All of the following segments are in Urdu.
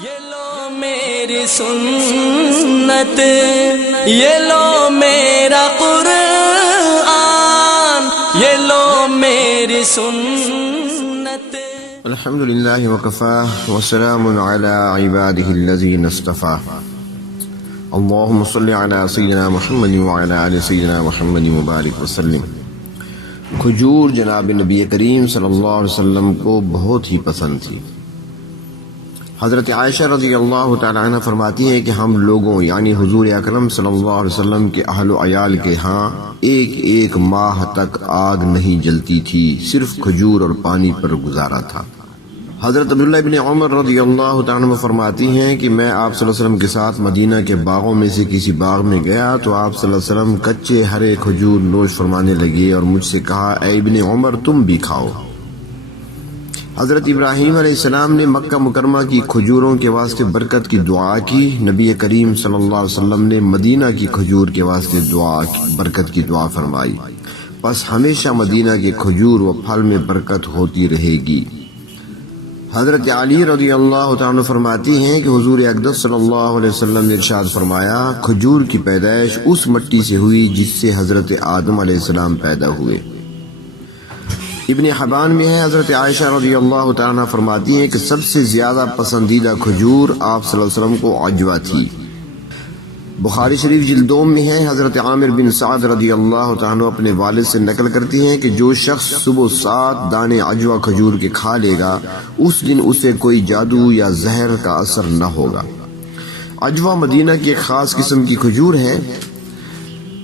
یہ لو میری سنت، یہ لو میرا قرآن، یہ لو میری سنت۔ الحمدللہ وکفا وسلام علی عباده الذین اصطفى۔ اللہم صلی علی سیدنا محمد وعلی آل سیدنا محمد مبارک وسلم۔ کھجور جناب نبی کریم صلی اللہ علیہ وسلم کو بہت ہی پسند تھی۔ حضرت عائشہ رضی اللہ تعالی عنہ فرماتی ہیں کہ ہم لوگوں یعنی حضور اکرم صلی اللہ علیہ وسلم کے اہل و عیال کے ہاں ایک ایک ماہ تک آگ نہیں جلتی تھی، صرف کھجور اور پانی پر گزارا تھا۔ حضرت عبداللہ بن عمر رضی اللہ تعالی عنہ فرماتی ہیں کہ میں آپ صلی اللہ علیہ وسلم کے ساتھ مدینہ کے باغوں میں سے کسی باغ میں گیا تو آپ صلی اللہ علیہ وسلم کچے ہرے کھجور نوش فرمانے لگے اور مجھ سے کہا، اے ابن عمر تم بھی کھاؤ۔ حضرت ابراہیم علیہ السلام نے مکہ مکرمہ کی کھجوروں کے واسطے برکت کی دعا کی، نبی کریم صلی اللہ علیہ وسلم نے مدینہ کی کھجور کے واسطے برکت کی دعا فرمائی، بس ہمیشہ مدینہ کے کھجور و پھل میں برکت ہوتی رہے گی۔ حضرت علی رضی اللہ تعالیٰ فرماتی ہیں کہ حضور اقدس صلی اللہ علیہ وسلم نے ارشاد فرمایا، کھجور کی پیدائش اس مٹی سے ہوئی جس سے حضرت آدم علیہ السلام پیدا ہوئے۔ ابن حبان میں ہے، حضرت عائشہ رضی اللہ تعالیٰ فرماتی ہیں کہ سب سے زیادہ پسندیدہ کھجور آپ صلی اللہ علیہ وسلم کو عجوہ تھی۔ بخاری شریف جلد 2 میں ہے، حضرت عامر بن سعد رضی اللہ تعالیٰ اپنے والد سے نقل کرتی ہیں کہ جو شخص صبح 7 دانے عجوہ کھجور کے کھا لے گا اس دن اسے کوئی جادو یا زہر کا اثر نہ ہوگا۔ عجوہ مدینہ کی ایک خاص قسم کی کھجور ہے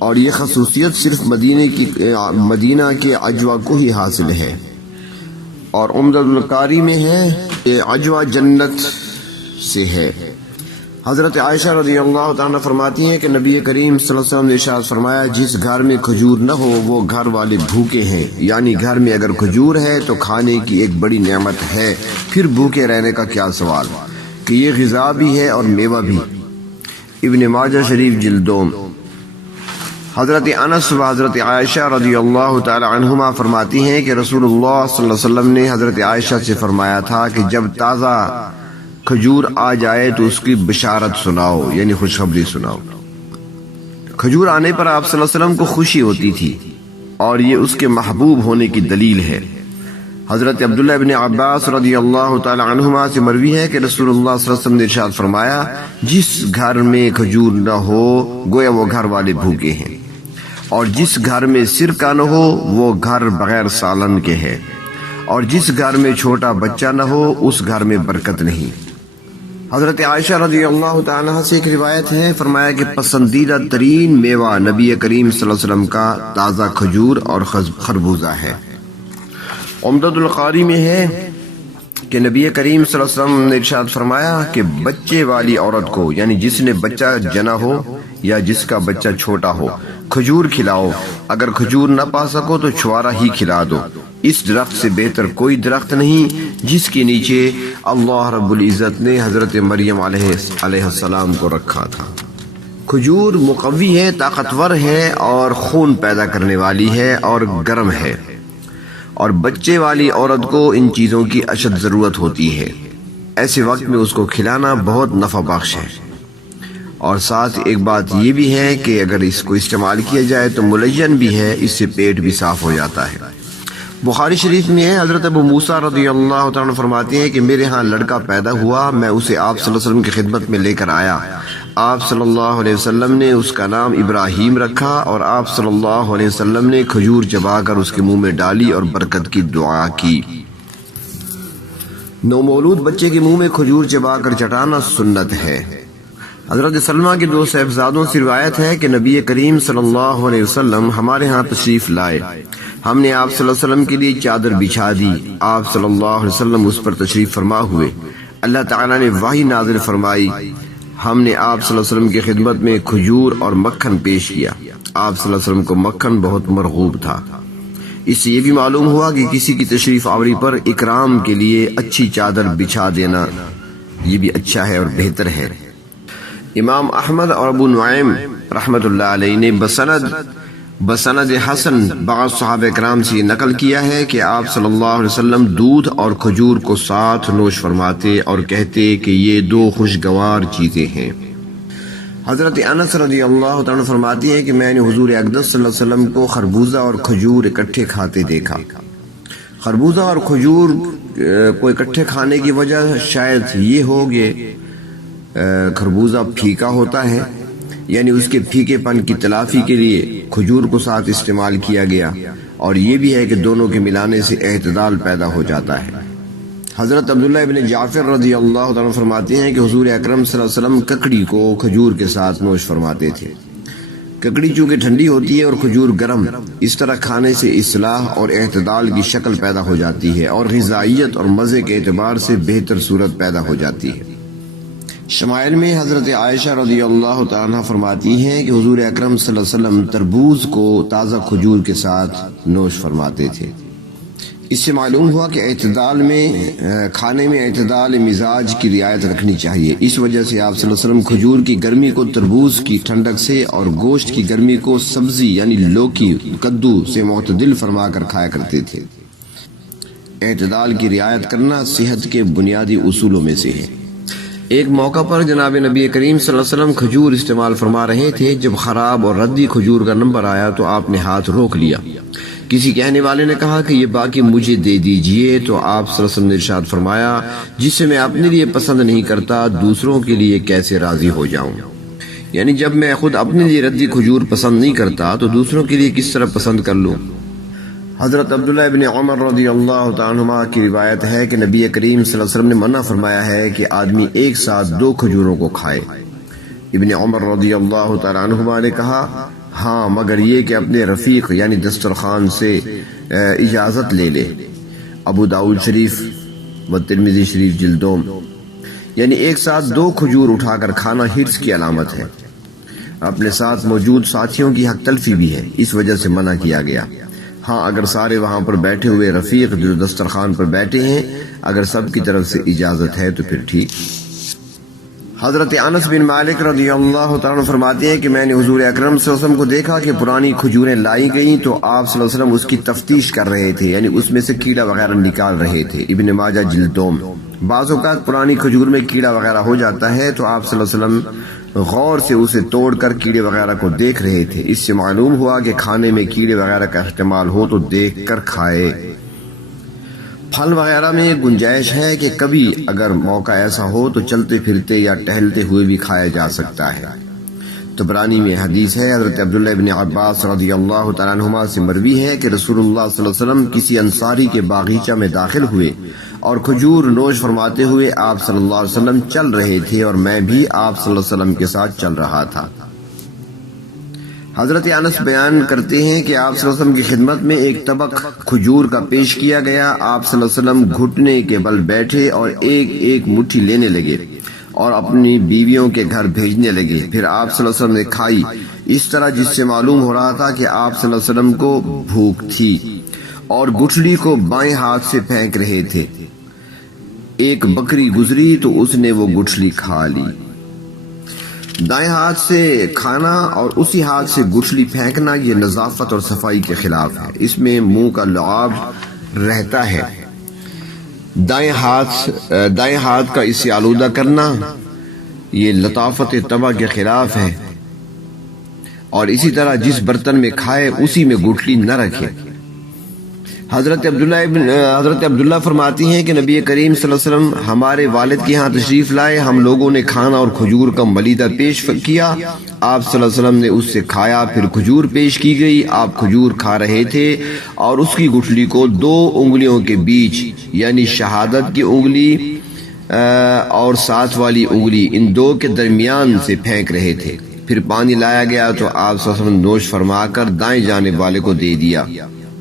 اور یہ خصوصیت صرف مدینہ کے عجوہ کو ہی حاصل ہے، اور عمدۃ القاری میں ہے کہ عجوہ جنت سے ہے۔ حضرت عائشہ رضی اللہ تعالیٰ فرماتی ہیں کہ نبی کریم صلی اللہ علیہ وسلم نے ارشاد فرمایا، جس گھر میں کھجور نہ ہو وہ گھر والے بھوکے ہیں، یعنی گھر میں اگر کھجور ہے تو کھانے کی ایک بڑی نعمت ہے، پھر بھوکے رہنے کا کیا سوال کہ یہ غذا بھی ہے اور میوہ بھی۔ ابن ماجہ شریف جلد 2۔ حضرت انس و حضرت عائشہ رضی اللہ تعالی عنہما فرماتی ہیں کہ رسول اللہ صلی اللہ علیہ وسلم نے حضرت عائشہ سے فرمایا تھا کہ جب تازہ کھجور آ جائے تو اس کی بشارت سناؤ، یعنی خوشخبری سناؤ۔ کھجور آنے پر آپ صلی اللہ علیہ وسلم کو خوشی ہوتی تھی اور یہ اس کے محبوب ہونے کی دلیل ہے۔ حضرت عبداللہ بن عباس رضی اللہ تعالی عنہما سے مروی ہے کہ رسول اللہ صلی اللہ علیہ وسلم نے ارشاد فرمایا، جس گھر میں کھجور نہ ہو گویا وہ گھر والے بھوکے ہیں، اور جس گھر میں سرکہ نہ ہو وہ گھر بغیر سالن کے ہے، اور جس گھر میں چھوٹا بچہ نہ ہو اس گھر میں برکت نہیں۔ حضرت عائشہ رضی اللہ تعالیٰ سے ایک روایت ہے، فرمایا کہ پسندیدہ ترین میوہ نبی کریم صلی اللہ علیہ وسلم کا تازہ کھجور اور خربوزہ ہے۔ عمدۃ القاری میں ہے کہ نبی کریم صلی اللہ علیہ وسلم نے ارشاد فرمایا کہ بچے والی عورت کو، یعنی جس نے بچہ جنا ہو یا جس کا بچہ چھوٹا ہو، کھجور کھلاؤ، اگر کھجور نہ پا سکو تو چھوارا ہی کھلا دو، اس درخت سے بہتر کوئی درخت نہیں جس کے نیچے اللہ رب العزت نے حضرت مریم علیہ السلام کو رکھا تھا۔ کھجور مقوی ہے، طاقتور ہے اور خون پیدا کرنے والی ہے اور گرم ہے، اور بچے والی عورت کو ان چیزوں کی اشد ضرورت ہوتی ہے، ایسے وقت میں اس کو کھلانا بہت نفع بخش ہے۔ اور ساتھ ایک بات یہ بھی ہے کہ اگر اس کو استعمال کیا جائے تو ملین بھی ہے، اس سے پیٹ بھی صاف ہو جاتا ہے۔ بخاری شریف میں ہے، حضرت ابو موسیٰ رضی اللہ تعالیٰ فرماتے ہیں کہ میرے ہاں لڑکا پیدا ہوا، میں اسے آپ صلی اللہ علیہ وسلم کی خدمت میں لے کر آیا، آپ صلی اللہ علیہ وسلم نے اس کا نام ابراہیم رکھا اور آپ صلی اللہ علیہ وسلم نے کھجور چبا کر اس کے منہ میں ڈالی اور برکت کی دعا کی۔ نومولود بچے کے منہ میں کھجور چبا کر چٹانا سنت ہے۔ حضرت سلمہ کے 2 صاحبزادوں سے روایت ہے کہ نبی کریم صلی اللہ علیہ وسلم ہمارے ہاں تشریف لائے، ہم نے آپ صلی اللہ علیہ وسلم کے لیے چادر بچھا دی، آپ صلی اللہ علیہ وسلم اس پر تشریف فرما ہوئے، اللہ تعالیٰ نے وحی نازل فرمائی، ہم نے آپ صلی اللہ علیہ وسلم کی خدمت میں کھجور اور مکھن پیش کیا، آپ صلی اللہ علیہ وسلم کو مکھن بہت مرغوب تھا۔ اس سے یہ بھی معلوم ہوا کہ کسی کی تشریف آوری پر اکرام کے لیے اچھی چادر بچھا دینا یہ بھی اچھا ہے اور بہتر ہے۔ امام احمد اور ابو نعیم رحمت اللہ علیہ نے بسند بسند حسن بعض صحابہ کرام سے یہ نقل کیا ہے کہ آپ صلی اللہ علیہ وسلم دودھ اور کھجور کو ساتھ نوش فرماتے اور کہتے کہ یہ دو خوشگوار چیزیں ہیں۔ حضرت انس رضی اللہ تعالیٰ فرماتی ہے کہ میں نے حضور اقدس صلی اللہ علیہ وسلم کو خربوزہ اور کھجور اکٹھے کھاتے دیکھا۔ خربوزہ اور کھجور کو اکٹھے کھانے کی وجہ شاید یہ ہو کہ خربوزہ پھیکا ہوتا ہے، یعنی اس کے پھیکے پن کی تلافی کے لیے کھجور کو ساتھ استعمال کیا گیا، اور یہ بھی ہے کہ دونوں کے ملانے سے اعتدال پیدا ہو جاتا ہے۔ حضرت عبداللہ ابن جعفر رضی اللہ عنہ فرماتے ہیں کہ حضور اکرم صلی اللہ علیہ وسلم ککڑی کو کھجور کے ساتھ نوش فرماتے تھے۔ ککڑی چونکہ ٹھنڈی ہوتی ہے اور کھجور گرم، اس طرح کھانے سے اصلاح اور اعتدال کی شکل پیدا ہو جاتی ہے اور غذائیت اور مزے کے اعتبار سے بہتر صورت پیدا ہو جاتی ہے۔ شمائل میں حضرت عائشہ رضی اللہ تعالیٰ فرماتی ہیں کہ حضور اکرم صلی اللہ علیہ وسلم تربوز کو تازہ کھجور کے ساتھ نوش فرماتے تھے۔ اس سے معلوم ہوا کہ اعتدال میں کھانے میں اعتدال مزاج کی رعایت رکھنی چاہیے۔ اس وجہ سے آپ صلی اللہ علیہ وسلم کھجور کی گرمی کو تربوز کی ٹھنڈک سے اور گوشت کی گرمی کو سبزی یعنی لوکی کدو سے معتدل فرما کر کھایا کرتے تھے۔ اعتدال کی رعایت کرنا صحت کے بنیادی اصولوں میں سے ہے۔ ایک موقع پر جناب نبی کریم صلی اللہ علیہ وسلم کھجور استعمال فرما رہے تھے۔ جب خراب اور ردی کھجور کا نمبر آیا تو آپ نے ہاتھ روک لیا۔ کسی کہنے والے نے کہا کہ یہ باقی مجھے دے دیجئے، تو آپ صلی اللہ علیہ وسلم نے ارشاد فرمایا جسے میں اپنے لیے پسند نہیں کرتا دوسروں کے لیے کیسے راضی ہو جاؤں، یعنی جب میں خود اپنے لیے ردی کھجور پسند نہیں کرتا تو دوسروں کے لیے کس طرح پسند کر لوں۔ حضرت عبداللہ ابن عمر رضی اللہ تعالیٰ عنہما کی روایت ہے کہ نبی کریم صلی اللہ علیہ وسلم نے منع فرمایا ہے کہ آدمی ایک ساتھ دو کھجوروں کو کھائے۔ ابن عمر رضی اللہ تعالیٰ عنہما نے کہا ہاں مگر یہ کہ اپنے رفیق یعنی دسترخوان سے اجازت لے لے۔ ابو داؤد شریف و ترمذی شریف جلدوم۔ یعنی ایک ساتھ دو کھجور اٹھا کر کھانا حرص کی علامت ہے۔ اپنے ساتھ موجود ساتھیوں کی حق تلفی بھی ہے، اس وجہ سے منع کیا گیا۔ ہاں اگر سارے وہاں پر بیٹھے ہوئے رفیق جو دسترخوان پر بیٹھے ہیں اگر سب کی طرف سے اجازت ہے تو پھر ٹھیک۔ حضرت انس بن مالک رضی اللہ تعالیٰ فرماتے ہیں کہ میں نے حضور اکرم صلی اللہ علیہ وسلم کو دیکھا کہ پرانی کھجوریں لائی گئیں تو آپ صلی اللہ علیہ وسلم اس کی تفتیش کر رہے تھے، یعنی اس میں سے کیڑا وغیرہ نکال رہے تھے۔ ابن ماجہ جلدوم۔ بعض اوقات پرانی کھجور میں کیڑا وغیرہ ہو جاتا ہے تو آپ صلی اللہ علیہ وسلم غور سے اسے توڑ کر کیڑے وغیرہ کو دیکھ رہے تھے۔ اس سے معلوم ہوا کہ کھانے میں کیڑے وغیرہ کا احتمال ہو تو دیکھ کر کھائے۔ پھل وغیرہ میں گنجائش ہے کہ کبھی اگر موقع ایسا ہو تو چلتے پھرتے یا ٹہلتے ہوئے بھی کھایا جا سکتا ہے۔ طبرانی میں حدیث ہے، حضرت عبداللہ ابن عباس رضی اللہ تعالیٰ عنہما سے مروی ہے کہ رسول اللہ صلی اللہ علیہ وسلم کسی انصاری کے باغیچہ میں داخل ہوئے اور کھجور نوش فرماتے ہوئے آپ صلی اللہ علیہ وسلم چل رہے تھے اور میں بھی آپ صلی اللہ علیہ وسلم کے ساتھ چل رہا تھا۔ حضرت انس بیان کرتے ہیں کہ آپ صلی اللہ علیہ وسلم کی خدمت میں ایک طبق کھجور کا پیش کیا گیا۔ آپ صلی اللہ علیہ وسلم گھٹنے کے بل بیٹھے اور ایک ایک مٹھی لینے لگے اور اپنی بیویوں کے گھر بھیجنے لگے۔ پھر آپ صلی اللہ علیہ وسلم نے کھائی اس طرح جس سے معلوم ہو رہا تھا کہ آپ صلی اللہ علیہ وسلم کو بھوک تھی، اور گٹھلی کو بائیں ہاتھ سے پھینک رہے تھے۔ ایک بکری گزری تو اس نے وہ گٹھلی کھا لی۔ دائیں ہاتھ سے کھانا اور اسی ہاتھ سے گٹھلی پھینکنا یہ نظافت اور صفائی کے خلاف ہے، اس میں منہ کا لعاب رہتا ہے۔ دائیں ہاتھ کا اسے آلودہ کرنا یہ لطافت طبع کے خلاف ہے، اور اسی طرح جس برتن میں کھائے اسی میں گٹھلی نہ رکھے۔ حضرت عبداللہ فرماتی ہیں کہ نبی کریم صلی اللہ علیہ وسلم ہمارے والد کے ہاں تشریف لائے، ہم لوگوں نے کھانا اور کھجور کا ملیدہ پیش کیا، آپ صلی اللہ علیہ وسلم نے اس سے کھایا، پھر کھجور پیش کی گئی، آپ کھجور کھا رہے تھے اور اس کی گٹھلی کو دو انگلیوں کے بیچ یعنی شہادت کی انگلی اور ساتھ والی انگلی ان دو کے درمیان سے پھینک رہے تھے۔ پھر پانی لایا گیا تو آپ صلی اللہ علیہ وسلم نوش فرما کر دائیں جانب والے کو دے دیا۔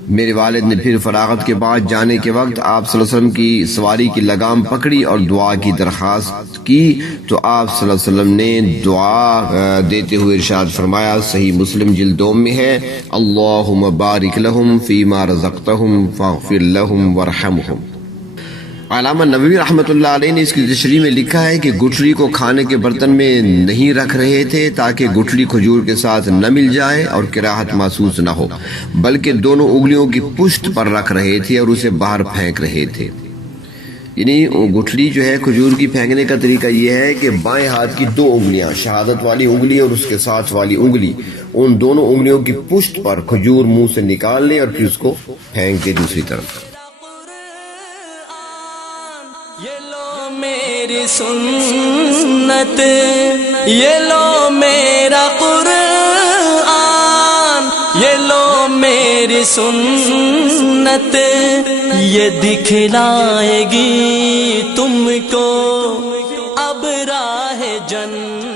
میرے والد نے پھر فراغت کے بعد جانے کے وقت آپ صلی اللہ علیہ وسلم کی سواری کی لگام پکڑی اور دعا کی درخواست کی تو آپ صلی اللہ علیہ وسلم نے دعا دیتے ہوئے ارشاد فرمایا، صحیح مسلم جلدوم میں ہے، اللہم بارک لہم فیما رزقتہم فاغفر لہم ورحمہم۔ علامہ نووی رحمۃ اللہ علیہ نے اس کی تشریح میں لکھا ہے کہ گٹھلی کو کھانے کے برتن میں نہیں رکھ رہے تھے تاکہ گٹھلی کھجور کے ساتھ نہ مل جائے اور کراہت محسوس نہ ہو، بلکہ دونوں انگلیوں کی پشت پر رکھ رہے تھے اور اسے باہر پھینک رہے تھے۔ یعنی گٹھلی جو ہے کھجور کی پھینکنے کا طریقہ یہ ہے کہ بائیں ہاتھ کی 2 انگلیاں، شہادت والی انگلی اور اس کے ساتھ والی انگلی، ان دونوں انگلیوں کی پشت پر کھجور منہ سے نکال لیں اور پھر اس کو پھینک دیں دوسری طرف۔ یہ لو میری سنت، یہ لو میرا قرآن، یہ لو میری سنت، یہ دکھلائے گی تم کو اب راہ جنت۔